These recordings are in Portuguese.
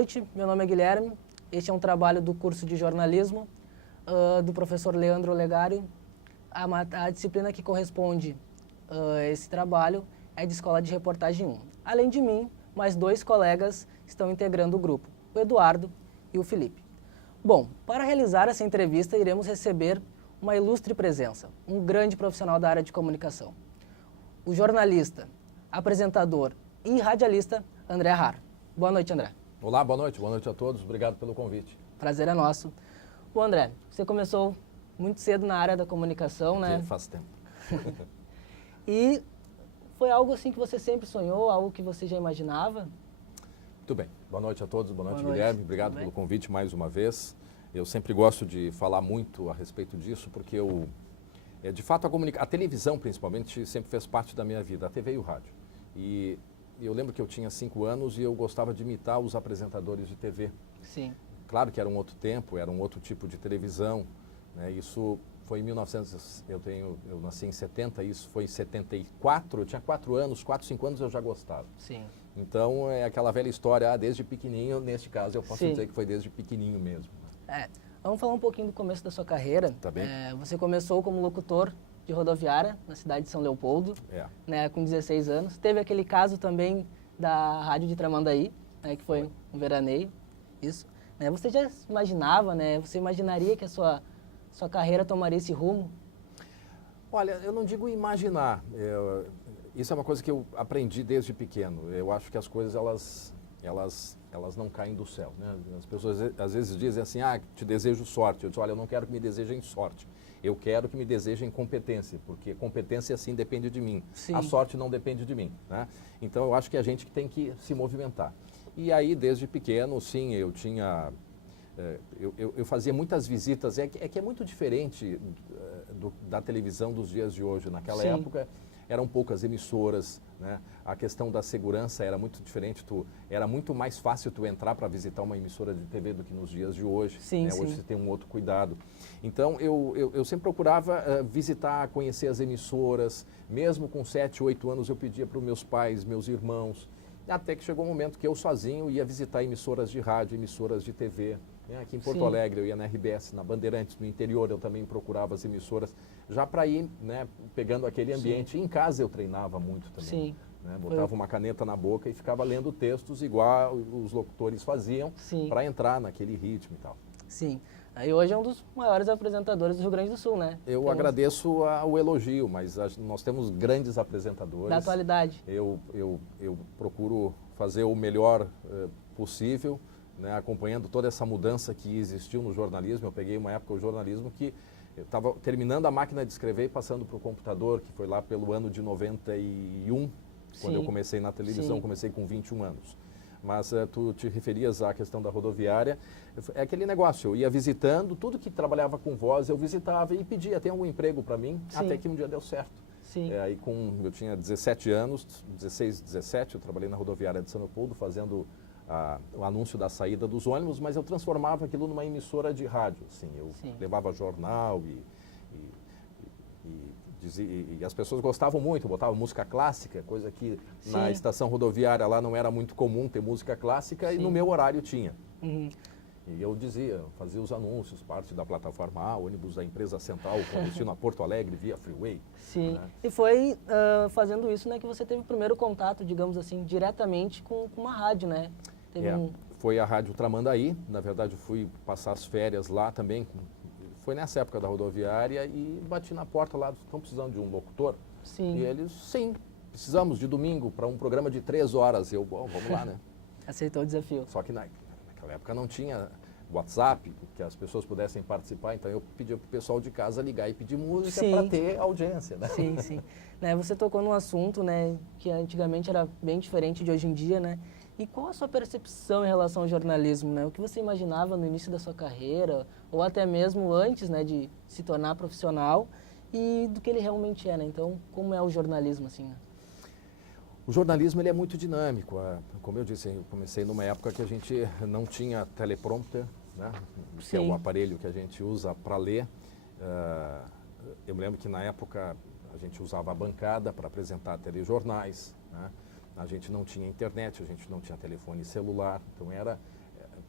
noite, meu nome é Guilherme. Este é um trabalho do curso de jornalismo do professor Leandro Olegário. A disciplina que corresponde a esse trabalho é de Escola de Reportagem 1. Além de mim, mais 2 colegas estão integrando o grupo, o Eduardo e o Felipe. Bom, para realizar essa entrevista, iremos receber uma ilustre presença, um grande profissional da área de comunicação, o jornalista, apresentador e radialista André Har. Boa noite, André. Olá, boa noite a todos, obrigado pelo convite. Prazer é nosso. Bom, André, você começou muito cedo na área da comunicação, né? Faz tempo. E foi algo assim que você sempre sonhou, algo que você já imaginava? Muito bem, boa noite a todos, boa noite, Boa noite. Guilherme, obrigado pelo convite mais uma vez. Eu sempre gosto de falar muito a respeito disso, porque de fato a televisão principalmente sempre fez parte da minha vida, a TV e o rádio. E eu lembro que eu tinha 5 anos e eu gostava de imitar os apresentadores de TV. Sim. Claro que era um outro tempo, era um outro tipo de televisão, né? Isso foi em 1900, eu nasci em 70, isso foi em 74, eu tinha 4 anos, 4, 5 anos eu já gostava. Sim. Então é aquela velha história, desde pequenininho, neste caso eu posso dizer que foi desde pequenininho mesmo. Vamos falar um pouquinho do começo da sua carreira. Tá bem. Você começou como locutor de rodoviária na cidade de São Leopoldo, né, com 16 anos. Teve aquele caso também da rádio de Tramandaí, né, que foi um veraneio, isso. Né, você já imaginava, né, você imaginaria que a sua carreira tomaria esse rumo? Olha, eu não digo imaginar, isso é uma coisa que eu aprendi desde pequeno. Eu acho que as coisas, elas não caem do céu, né? As pessoas às vezes dizem assim, te desejo sorte. Eu digo, olha, eu não quero que me desejem sorte. Eu quero que me desejem competência, porque competência sim depende de mim. Sim. A sorte não depende de mim, né? Então eu acho que a gente que tem que se movimentar. E aí, desde pequeno, sim, eu tinha... Eu fazia muitas visitas, é que é muito diferente da televisão dos dias de hoje. Naquela época eram poucas emissoras, né? A questão da segurança era muito diferente, era muito mais fácil tu entrar para visitar uma emissora de TV do que nos dias de hoje. Sim, né? sim. Hoje você tem um outro cuidado. Então eu sempre procurava visitar, conhecer as emissoras, mesmo com 7, 8 anos eu pedia para os meus pais, meus irmãos, até que chegou um momento que eu sozinho ia visitar emissoras de rádio, emissoras de TV. Aqui em Porto Alegre eu ia na RBS, na Bandeirantes, no interior eu também procurava as emissoras, já para ir, né, pegando aquele ambiente. Em casa eu treinava muito também. Né, botava uma caneta na boca e ficava lendo textos igual os locutores faziam para entrar naquele ritmo e tal. Sim. E hoje é um dos maiores apresentadores do Rio Grande do Sul, né? Eu agradeço o elogio, mas nós temos grandes apresentadores. Da atualidade. Eu procuro fazer o melhor possível, né, acompanhando toda essa mudança que existiu no jornalismo. Eu peguei uma época o jornalismo que eu estava terminando a máquina de escrever e passando para o computador, que foi lá pelo ano de 91, quando eu comecei na televisão, comecei com 21 anos. Mas tu te referias à questão da rodoviária, é aquele negócio, eu ia visitando, tudo que trabalhava com voz eu visitava e pedia, tem algum emprego para mim? Até que um dia deu certo. Aí eu tinha 17 anos, 16, 17, eu trabalhei na rodoviária de São Leopoldo fazendo o anúncio da saída dos ônibus, mas eu transformava aquilo numa emissora de rádio. Assim, eu levava jornal e as pessoas gostavam muito, botavam música clássica, coisa que na estação rodoviária lá não era muito comum ter música clássica, e no meu horário tinha. E eu fazia os anúncios, parte da plataforma A, ônibus da empresa Central, com destino a Porto Alegre, via Freeway. Né? E foi fazendo isso, né, que você teve o primeiro contato, digamos assim, diretamente com uma rádio, né? Foi a Rádio Tramandaí, na verdade eu fui passar as férias lá também, foi nessa época da rodoviária, e bati na porta lá, estão precisando de um locutor? E eles, precisamos de domingo para um programa de 3 horas. Eu, bom, vamos lá, né? Aceitou o desafio. Só que naquela época não tinha WhatsApp, que as pessoas pudessem participar, então eu pedi para o pessoal de casa ligar e pedir música para ter audiência, né? Né, você tocou num assunto, né, que antigamente era bem diferente de hoje em dia, né? E qual a sua percepção em relação ao jornalismo, né? O que você imaginava no início da sua carreira, ou até mesmo antes, né, de se tornar profissional, e do que ele realmente é, né? Então, como é o jornalismo, assim, né? O jornalismo ele é muito dinâmico. Como eu disse, eu comecei numa época que a gente não tinha teleprompter, né? Que é o aparelho que a gente usa para ler. Eu me lembro que na época a gente usava a bancada para apresentar telejornais, né? A gente não tinha internet, a gente não tinha telefone celular, então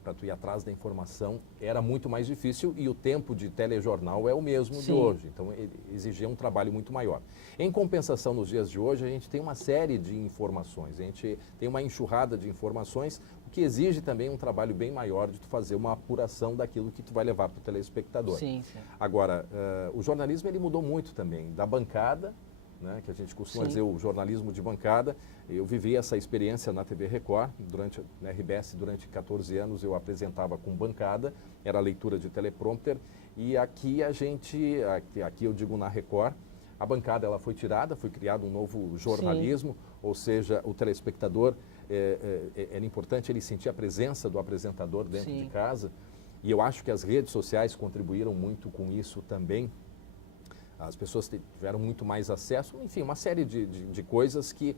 para tu ir atrás da informação era muito mais difícil e o tempo de telejornal é o mesmo de Sim. hoje. Então, ele exigia um trabalho muito maior. Em compensação, nos dias de hoje, a gente tem uma série de informações, a gente tem uma enxurrada de informações, o que exige também um trabalho bem maior de tu fazer uma apuração daquilo que tu vai levar para o telespectador. Sim, sim. Agora, o jornalismo ele mudou muito também, da bancada, né, que a gente costuma Sim. dizer o jornalismo de bancada. Eu vivi essa experiência na TV Record, na RBS, durante 14 anos eu apresentava com bancada, era leitura de teleprompter, e aqui aqui eu digo na Record, a bancada ela foi tirada, foi criado um novo jornalismo, ou seja, o telespectador, era importante ele sentir a presença do apresentador dentro Sim. de casa, e eu acho que as redes sociais contribuíram muito com isso também. As pessoas tiveram muito mais acesso, enfim, uma série de coisas que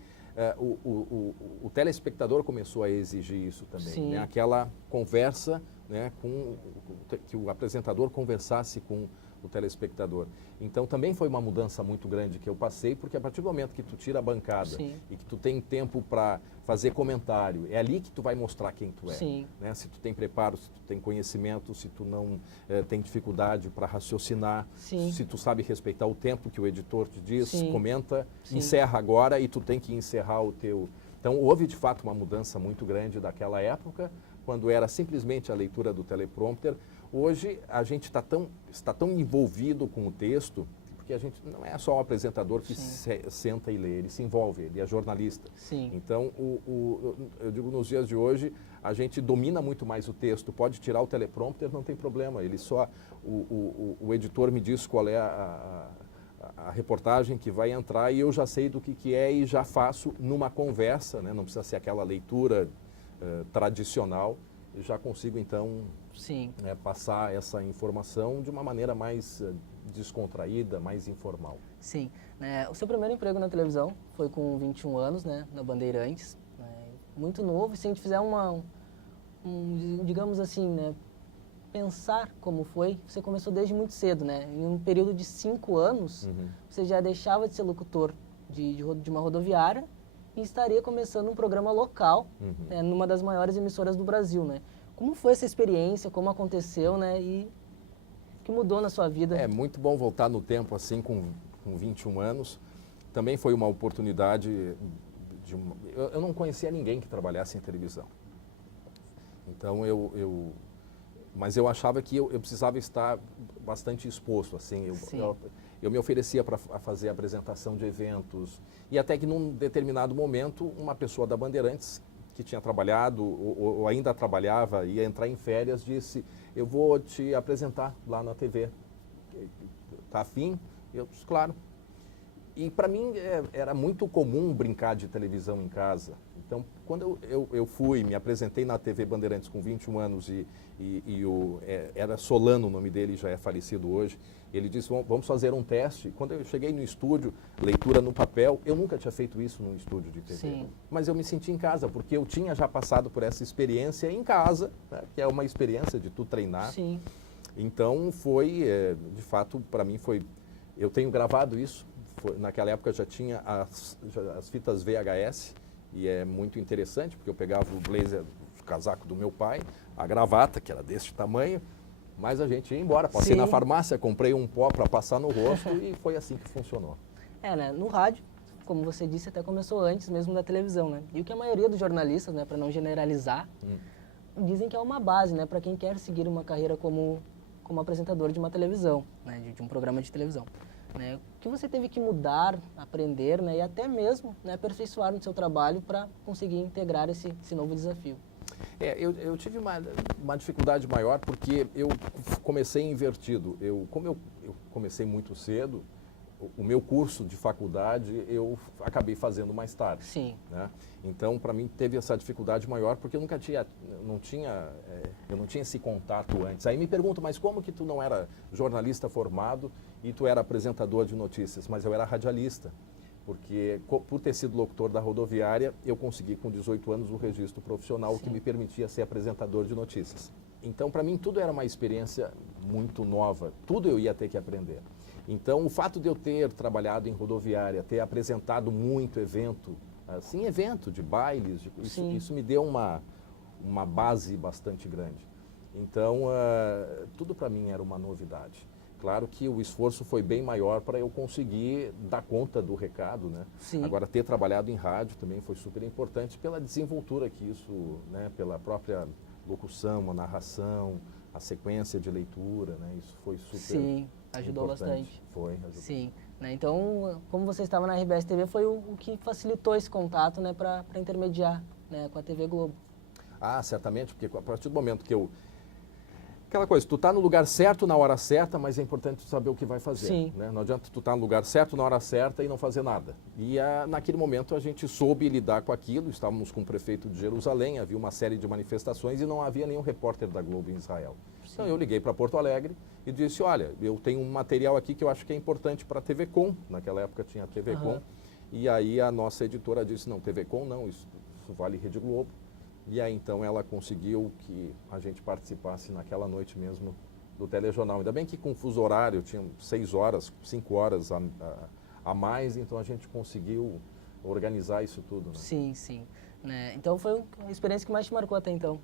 o telespectador começou a exigir isso também. Né? Aquela conversa, né, que o apresentador conversasse com o telespectador. Então também foi uma mudança muito grande que eu passei, porque a partir do momento que tu tira a bancada Sim. e que tu tem tempo para fazer comentário, é ali que tu vai mostrar quem tu é. Sim. Né? Se tu tem preparo, se tu tem conhecimento, se tu não tem dificuldade para raciocinar, Sim. se tu sabe respeitar o tempo que o editor te diz, Sim. comenta, Sim. encerra agora e tu tem que encerrar o teu... Então houve de fato uma mudança muito grande daquela época, quando era simplesmente a leitura do teleprompter. Hoje a gente está tão envolvido com o texto, porque a gente não é só o apresentador que senta e lê, ele se envolve, ele é jornalista. Sim. Então, eu digo, nos dias de hoje, a gente domina muito mais o texto, pode tirar o teleprompter, não tem problema, ele só, o editor me diz qual é a reportagem que vai entrar e eu já sei do que é e já faço numa conversa, né? Não precisa ser aquela leitura tradicional, e já consigo então passar essa informação de uma maneira mais descontraída, mais informal. Sim. O seu primeiro emprego na televisão foi com 21 anos, né, na Bandeirantes, né, muito novo. E se a gente fizer digamos assim, né, pensar como foi, você começou desde muito cedo, né? Em um período de 5 anos, você já deixava de ser locutor de uma rodoviária e estaria começando um programa local, né, numa das maiores emissoras do Brasil, né? Como foi essa experiência, como aconteceu, né, e o que mudou na sua vida? É muito bom voltar no tempo assim com 21 anos. Também foi uma oportunidade eu não conhecia ninguém que trabalhasse em televisão. Então mas eu achava que eu precisava estar bastante exposto, assim. Eu me oferecia para fazer apresentação de eventos e até que num determinado momento uma pessoa da Bandeirantes que tinha trabalhado ou ainda trabalhava, ia entrar em férias, disse: eu vou te apresentar lá na TV. Tá afim? Eu disse, claro. E para mim era muito comum brincar de televisão em casa. Então, quando eu fui, me apresentei na TV Bandeirantes com 21 anos era Solano o nome dele, já é falecido hoje, ele disse, vamos fazer um teste. Quando eu cheguei no estúdio, leitura no papel, eu nunca tinha feito isso num estúdio de TV. Sim. Mas eu me senti em casa, porque eu tinha já passado por essa experiência em casa, né, que é uma experiência de tu treinar. Sim. Então, de fato, para mim eu tenho gravado isso. Naquela época já tinha as fitas VHS, e é muito interessante, porque eu pegava o blazer, o casaco do meu pai, a gravata, que era desse tamanho, mas a gente ia embora. Passei na farmácia, comprei um pó para passar no rosto e foi assim que funcionou. Né? No rádio, como você disse, até começou antes mesmo da televisão, né? E o que a maioria dos jornalistas, né, para não generalizar, dizem que é uma base, né, para quem quer seguir uma carreira como apresentador de uma televisão, né, de um programa de televisão. Né, o que você teve que mudar, aprender, né, e até mesmo, né, aperfeiçoar no seu trabalho para conseguir integrar esse novo desafio? Eu tive uma dificuldade maior porque eu comecei invertido. Como eu comecei muito cedo, o meu curso de faculdade eu acabei fazendo mais tarde. Sim. Né? Então, para mim, teve essa dificuldade maior porque eu não tinha esse contato antes. Aí me perguntam, mas como que tu não era jornalista formado e tu era apresentador de notícias? Mas eu era radialista, porque por ter sido locutor da rodoviária, eu consegui com 18 anos o registro profissional que me permitia ser apresentador de notícias. Então, para mim, tudo era uma experiência muito nova, tudo eu ia ter que aprender. Então, o fato de eu ter trabalhado em rodoviária, ter apresentado muito evento, assim, evento de bailes, isso me deu uma base bastante grande. Então, tudo para mim era uma novidade. Claro que o esforço foi bem maior para eu conseguir dar conta do recado, né? Sim. Agora, ter trabalhado em rádio também foi super importante pela desenvoltura que isso, né? Pela própria locução, a narração, a sequência de leitura, né? Isso foi super Sim, ajudou importante. Bastante. Ajudou. Sim, né? Então, como você estava na RBS TV, foi o que facilitou esse contato, né, para intermediar, né, com a TV Globo. Ah, certamente, porque a partir do momento que eu... Aquela coisa, tu tá no lugar certo na hora certa, mas é importante tu saber o que vai fazer. Sim. Né? Não adianta tu estar no lugar certo na hora certa e não fazer nada. E naquele momento a gente soube lidar com aquilo, estávamos com o prefeito de Jerusalém, havia uma série de manifestações e não havia nenhum repórter da Globo em Israel. Sim. Então eu liguei para Porto Alegre e disse, olha, eu tenho um material aqui que eu acho que é importante para a TV Com, naquela época tinha a TV Com, e aí a nossa editora disse, não, TV Com não, isso vale Rede Globo. E aí, então, ela conseguiu que a gente participasse naquela noite mesmo do telejornal. Ainda bem que com o fuso horário, tinha 6 horas, 5 horas a mais, então a gente conseguiu organizar isso tudo. Né? Sim, sim. Né? Então, foi a experiência que mais te marcou até então?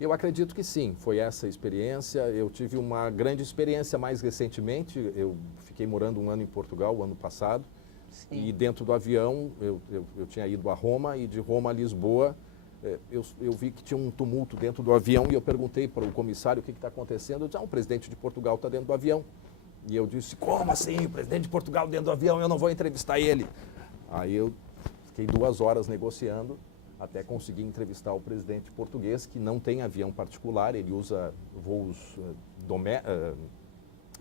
Eu acredito que sim, foi essa experiência. Eu tive uma grande experiência mais recentemente. Eu fiquei morando 1 ano em Portugal, o ano passado. Sim. E dentro do avião, eu tinha ido a Roma e de Roma a Lisboa. Eu vi que tinha um tumulto dentro do avião e eu perguntei para o comissário o que está acontecendo. Eu disse, o presidente de Portugal está dentro do avião. E eu disse, como assim? O presidente de Portugal dentro do avião, eu não vou entrevistar ele. Aí eu fiquei 2 horas negociando até conseguir entrevistar o presidente português, que não tem avião particular, ele usa voos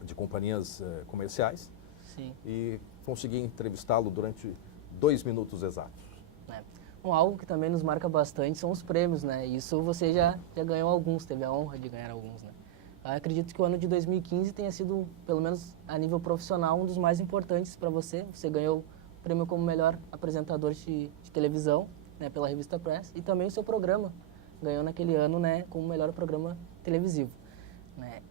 de companhias comerciais. Sim. E consegui entrevistá-lo durante 2 minutos exatos. Bom, algo que também nos marca bastante são os prêmios, né? Isso você já ganhou alguns, teve a honra de ganhar alguns, né? Eu acredito que o ano de 2015 tenha sido, pelo menos a nível profissional, um dos mais importantes para você. Você ganhou o prêmio como melhor apresentador de televisão, né, pela revista Press, e também o seu programa ganhou naquele ano, né, como melhor programa televisivo. Né?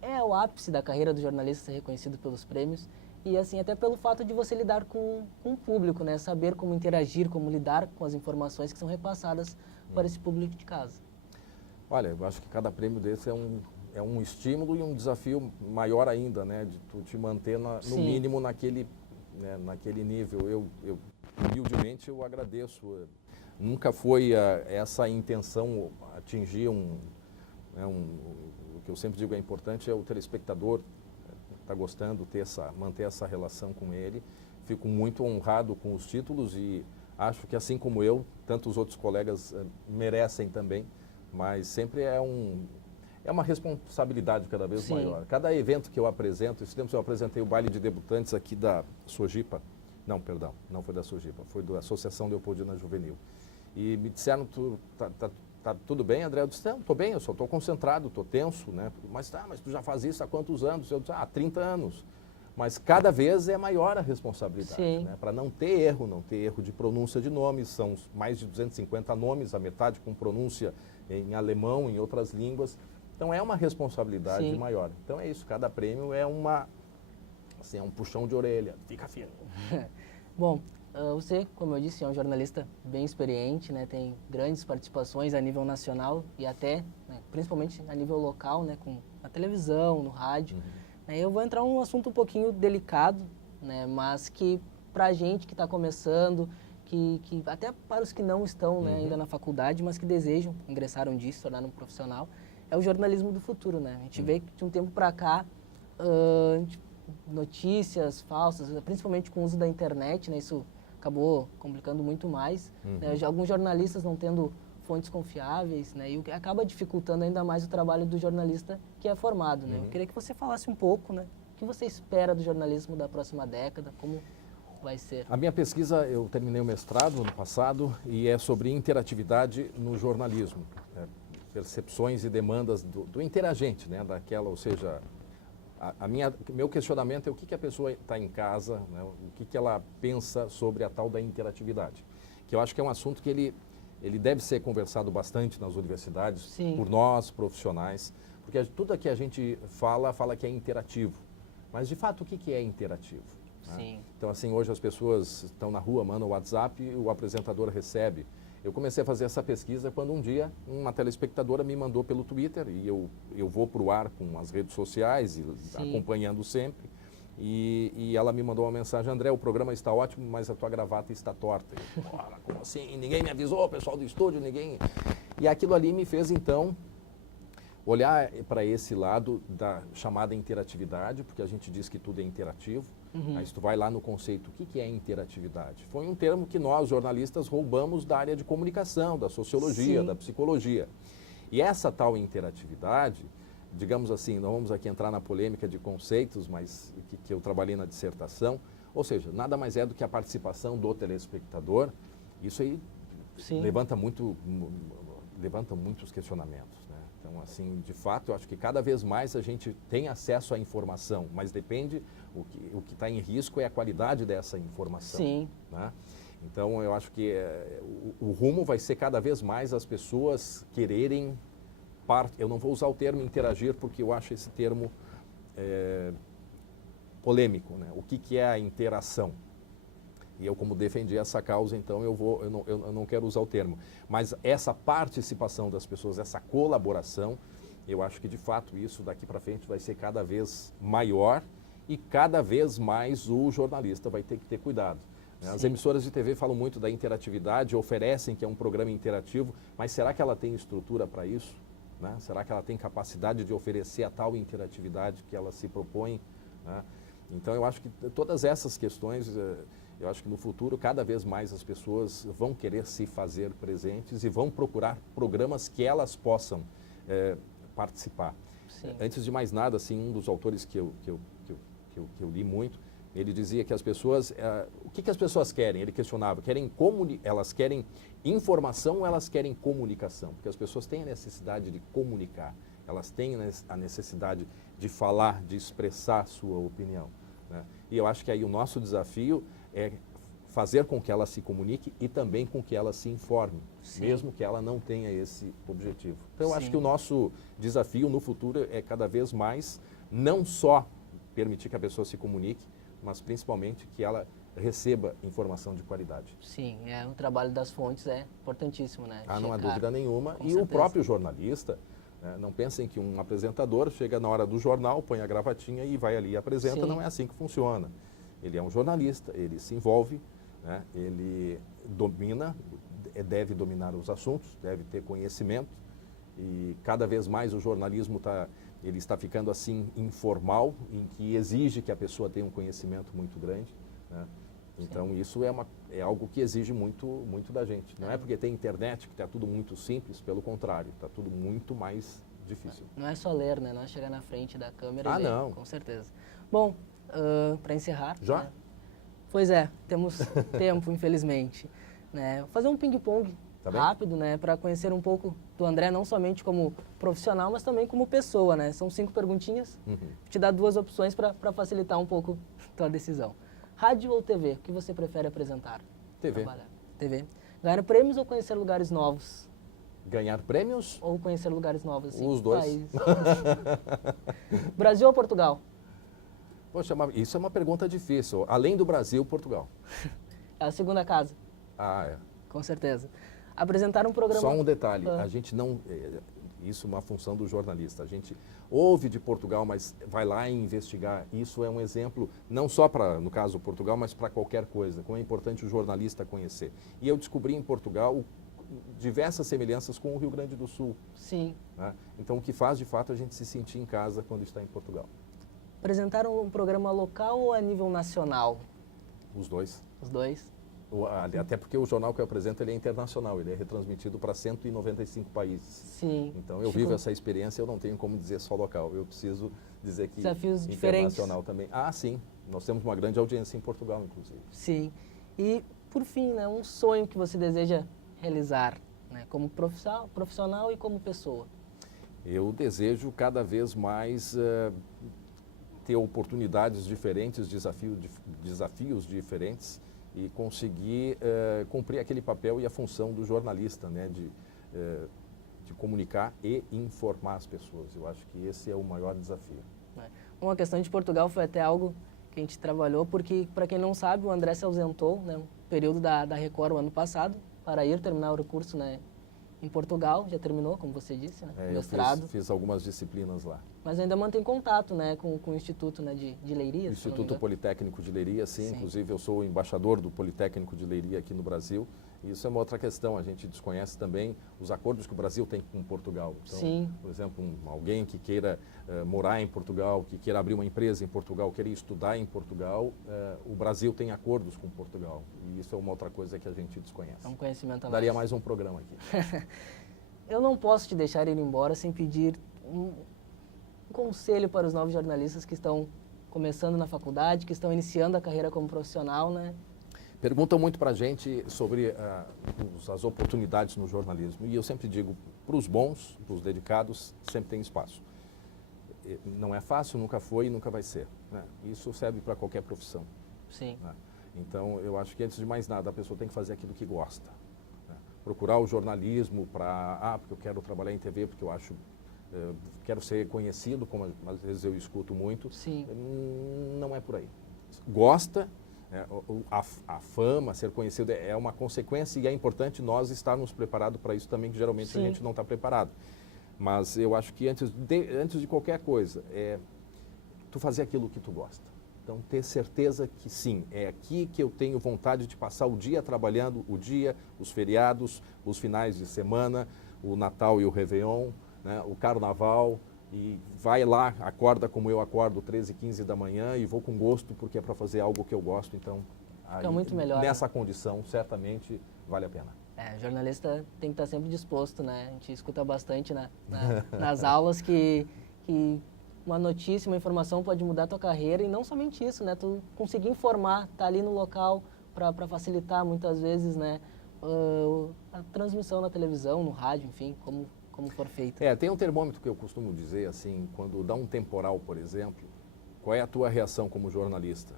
É o ápice da carreira do jornalista ser reconhecido pelos prêmios. E assim, até pelo fato de você lidar com o público, né? Saber como interagir, como lidar com as informações que são repassadas para esse público de casa. Olha, eu acho que cada prêmio desse é um estímulo e um desafio maior ainda, né? De tu te manter, no mínimo, naquele nível. Eu humildemente, eu agradeço. Nunca foi essa a intenção atingir o que eu sempre digo é importante é o telespectador está gostando, manter essa relação com ele. Fico muito honrado com os títulos e acho que, assim como eu, tantos outros colegas merecem também, mas sempre é uma responsabilidade cada vez maior. Cada evento que eu apresento, esse tempo eu apresentei o baile de debutantes aqui da Sojipa, não, perdão, não foi da Sojipa, foi da Associação Leopoldina Juvenil. E me disseram, tá tudo bem, André? Eu disse, não, estou bem, eu só estou concentrado, estou tenso, né? Mas tu já faz isso há quantos anos? Eu disse, 30 anos. Mas cada vez é maior a responsabilidade, né? Para não ter erro de pronúncia de nomes, são mais de 250 nomes, a metade com pronúncia em alemão, em outras línguas. Então é uma responsabilidade maior. Então é isso, cada prêmio é um puxão de orelha, fica firme. Bom, você, como eu disse, é um jornalista bem experiente, né? Tem grandes participações a nível nacional e até, né, principalmente a nível local, né, na televisão, no rádio. Eu vou entrar num assunto um pouquinho delicado, né, mas que para a gente que está começando, que até para os que não estão, né, ainda na faculdade, mas que desejam ingressar um dia, se tornar um profissional, é o jornalismo do futuro, né? A gente vê que de um tempo para cá, notícias falsas, principalmente com o uso da internet, né, isso acabou complicando muito mais. Né, alguns jornalistas não tendo fontes confiáveis, né, e o que acaba dificultando ainda mais o trabalho do jornalista que é formado. Né? Eu queria que você falasse um pouco, né, o que você espera do jornalismo da próxima década, como vai ser? A minha pesquisa, eu terminei o mestrado ano passado e é sobre interatividade no jornalismo. Percepções e demandas do interagente, né, daquela, ou seja... meu questionamento é o que a pessoa está em casa, né, o que ela pensa sobre a tal da interatividade. Que eu acho que é um assunto que ele deve ser conversado bastante nas universidades, por nós, profissionais, porque tudo que a gente fala que é interativo. Mas, de fato, o que é interativo? Né? Então, assim, hoje as pessoas estão na rua, mandam o WhatsApp e o apresentador recebe. Eu comecei a fazer essa pesquisa quando um dia uma telespectadora me mandou pelo Twitter, e eu vou para o ar com as redes sociais, e acompanhando sempre, e ela me mandou uma mensagem: André, o programa está ótimo, mas a tua gravata está torta. Eu, como assim? Ninguém me avisou, o pessoal do estúdio, ninguém... E aquilo ali me fez, então, olhar para esse lado da chamada interatividade, porque a gente diz que tudo é interativo. Aí tu vai lá no conceito, o que é interatividade? Foi um termo que nós, jornalistas, roubamos da área de comunicação, da sociologia, da psicologia. E essa tal interatividade, digamos assim, não vamos aqui entrar na polêmica de conceitos, mas que eu trabalhei na dissertação, ou seja, nada mais é do que a participação do telespectador. Isso aí levanta muitos questionamentos. Então, assim, de fato, eu acho que cada vez mais a gente tem acesso à informação, mas depende, o que está em risco é a qualidade dessa informação. Sim. Né? Então, eu acho que o rumo vai ser cada vez mais as pessoas quererem, eu não vou usar o termo interagir, porque eu acho esse termo polêmico, né? O que é a interação? E eu, como defendi essa causa, então eu não quero usar o termo. Mas essa participação das pessoas, essa colaboração, eu acho que, de fato, isso daqui para frente vai ser cada vez maior, e cada vez mais o jornalista vai ter que ter cuidado. As emissoras de TV falam muito da interatividade, oferecem que é um programa interativo, mas será que ela tem estrutura para isso? Né? Será que ela tem capacidade de oferecer a tal interatividade que ela se propõe? Né? Então, eu acho que todas essas questões... Eu acho que no futuro, cada vez mais as pessoas vão querer se fazer presentes e vão procurar programas que elas possam participar. Antes de mais nada, assim, um dos autores que eu li muito, ele dizia que as pessoas... o que as pessoas querem? Ele questionava. Elas querem informação ou elas querem comunicação? Porque as pessoas têm a necessidade de comunicar. Elas têm a necessidade de falar, de expressar sua opinião. Né? E eu acho que aí o nosso desafio é fazer com que ela se comunique e também com que ela se informe, mesmo que ela não tenha esse objetivo. Então, eu acho que o nosso desafio no futuro é cada vez mais não só permitir que a pessoa se comunique, mas principalmente que ela receba informação de qualidade. Sim, o trabalho das fontes é importantíssimo, né? Não há dúvida nenhuma. Com e certeza. O próprio jornalista, não pensem que um apresentador chega na hora do jornal, põe a gravatinha e vai ali e apresenta. Não é assim que funciona. Ele é um jornalista, ele se envolve, né? Ele deve dominar os assuntos, deve ter conhecimento, e cada vez mais o jornalismo está ficando assim informal, em que exige que a pessoa tenha um conhecimento muito grande. Né? Então isso é algo que exige muito da gente. Não é porque tem internet que está tudo muito simples, pelo contrário, está tudo muito mais difícil. Não é só ler, né? Não é chegar na frente da câmera e ler, não. Com certeza. Bom, para encerrar... Já? Né? Pois é, temos tempo, infelizmente. Né? Vou fazer um ping-pong rápido, né? Para conhecer um pouco do André, não somente como profissional, mas também como pessoa, né? São 5 perguntinhas. Vou te dar 2 opções para facilitar um pouco a tua decisão. Rádio ou TV? O que você prefere apresentar? TV. TV. Ganhar prêmios ou conhecer lugares novos? Ganhar prêmios? Ou conhecer lugares novos? Assim, Os dois. países. Brasil ou Portugal? Poxa, isso é uma pergunta difícil. Além do Brasil, Portugal. É a segunda casa. É. Com certeza. Apresentar um programa... Só um detalhe, a gente não... Isso é uma função do jornalista. A gente ouve de Portugal, mas vai lá e investigar. Isso é um exemplo, não só para, no caso, Portugal, mas para qualquer coisa. Como é importante o jornalista conhecer. E eu descobri em Portugal diversas semelhanças com o Rio Grande do Sul. Sim. Né? Então, o que faz, de fato, a gente se sentir em casa quando está em Portugal. Apresentar um programa local ou a nível nacional? Os dois. Os dois? Até porque o jornal que eu apresento ele é internacional, ele é retransmitido para 195 países. Sim. Então eu vivo essa experiência, eu não tenho como dizer só local, eu preciso dizer que desafios internacional diferentes. também. Sim, nós temos uma grande audiência em Portugal, inclusive. Sim. E, por fim, né, um sonho que você deseja realizar, né, como profissional e como pessoa? Eu desejo cada vez mais ter oportunidades diferentes, desafios diferentes, e conseguir cumprir aquele papel e a função do jornalista, né, de comunicar e informar as pessoas. Eu acho que esse é o maior desafio. Uma questão de Portugal foi até algo que a gente trabalhou, porque, para quem não sabe, o André se ausentou, né, um período da Record o ano passado, para ir terminar o curso, né, em Portugal. Já terminou, como você disse, né, mestrado. Eu fiz algumas disciplinas lá. Mas ainda mantém contato, né, com o Instituto, né, de Leiria. Instituto Politécnico de Leiria, sim. Inclusive, eu sou o embaixador do Politécnico de Leiria aqui no Brasil. E isso é uma outra questão. A gente desconhece também os acordos que o Brasil tem com Portugal. Então, sim. Por exemplo, alguém que queira morar em Portugal, que queira abrir uma empresa em Portugal, queira estudar em Portugal, o Brasil tem acordos com Portugal. E isso é uma outra coisa que a gente desconhece. É um conhecimento a mais. Daria mais um programa aqui. Eu não posso te deixar ir embora sem pedir um conselho para os novos jornalistas que estão começando na faculdade, que estão iniciando a carreira como profissional, né? Perguntam muito para a gente sobre as oportunidades no jornalismo. E eu sempre digo, para os bons, para os dedicados, sempre tem espaço. Não é fácil, nunca foi e nunca vai ser, né? Isso serve para qualquer profissão. Sim. Né? Então, eu acho que antes de mais nada, a pessoa tem que fazer aquilo que gosta. Né? Procurar o jornalismo porque eu quero trabalhar em TV, porque eu acho... quero ser conhecido, como às vezes eu escuto muito. Sim. Não é por aí. Gosta, a fama, ser conhecido é uma consequência e é importante nós estarmos preparados para isso também, que geralmente Sim. a gente não está preparado. Mas eu acho que antes de qualquer coisa, tu fazer aquilo que tu gosta. Então, ter certeza que sim, é aqui que eu tenho vontade de passar o dia trabalhando, os feriados, os finais de semana, o Natal e o Réveillon, né, o Carnaval, e vai lá, acorda como eu acordo, 13, 15 da manhã, e vou com gosto, porque é para fazer algo que eu gosto. Então, aí, muito melhor, nessa condição, certamente vale a pena. Jornalista tem que estar sempre disposto, né? A gente escuta bastante nas aulas que uma notícia, uma informação pode mudar a tua carreira, e não somente isso, né? Tu conseguir informar, tá ali no local para facilitar muitas vezes, né? A transmissão na televisão, no rádio, enfim, como for feita. Tem um termômetro que eu costumo dizer, assim, quando dá um temporal, por exemplo, qual é a tua reação como jornalista?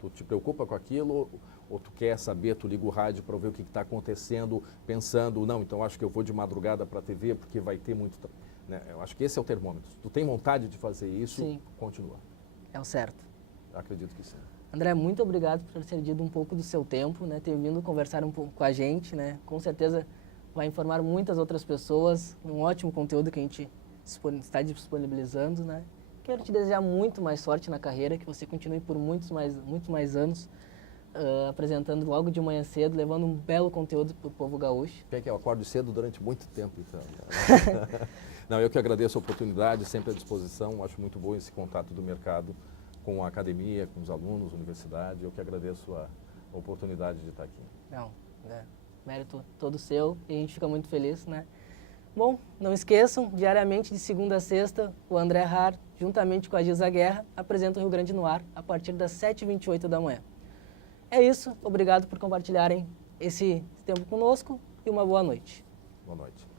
Tu te preocupa com aquilo ou tu quer saber, tu liga o rádio para ver o que está acontecendo, pensando, não, então acho que eu vou de madrugada para a TV porque vai ter muito... Né? Eu acho que esse é o termômetro. Tu tem vontade de fazer isso, sim, continua. É o certo. Acredito que sim. André, muito obrigado por ter cedido um pouco do seu tempo, né? Ter vindo conversar um pouco com a gente, né? Com certeza vai informar muitas outras pessoas, um ótimo conteúdo que a gente está disponibilizando, né? Quero te desejar muito mais sorte na carreira, que você continue por muitos mais anos apresentando logo de manhã cedo, levando um belo conteúdo para o povo gaúcho. Quer que eu acorde cedo durante muito tempo, então. Não, eu que agradeço a oportunidade, sempre à disposição. Acho muito bom esse contato do mercado com a academia, com os alunos, universidade. Eu que agradeço a oportunidade de estar aqui. Não, mérito todo seu, e a gente fica muito feliz, né? Bom, não esqueçam, diariamente de segunda a sexta, o André Har, juntamente com a Gilza Guerra, apresenta o Rio Grande no Ar, a partir das 7h28 da manhã. É isso, obrigado por compartilharem esse tempo conosco e uma boa noite. Boa noite.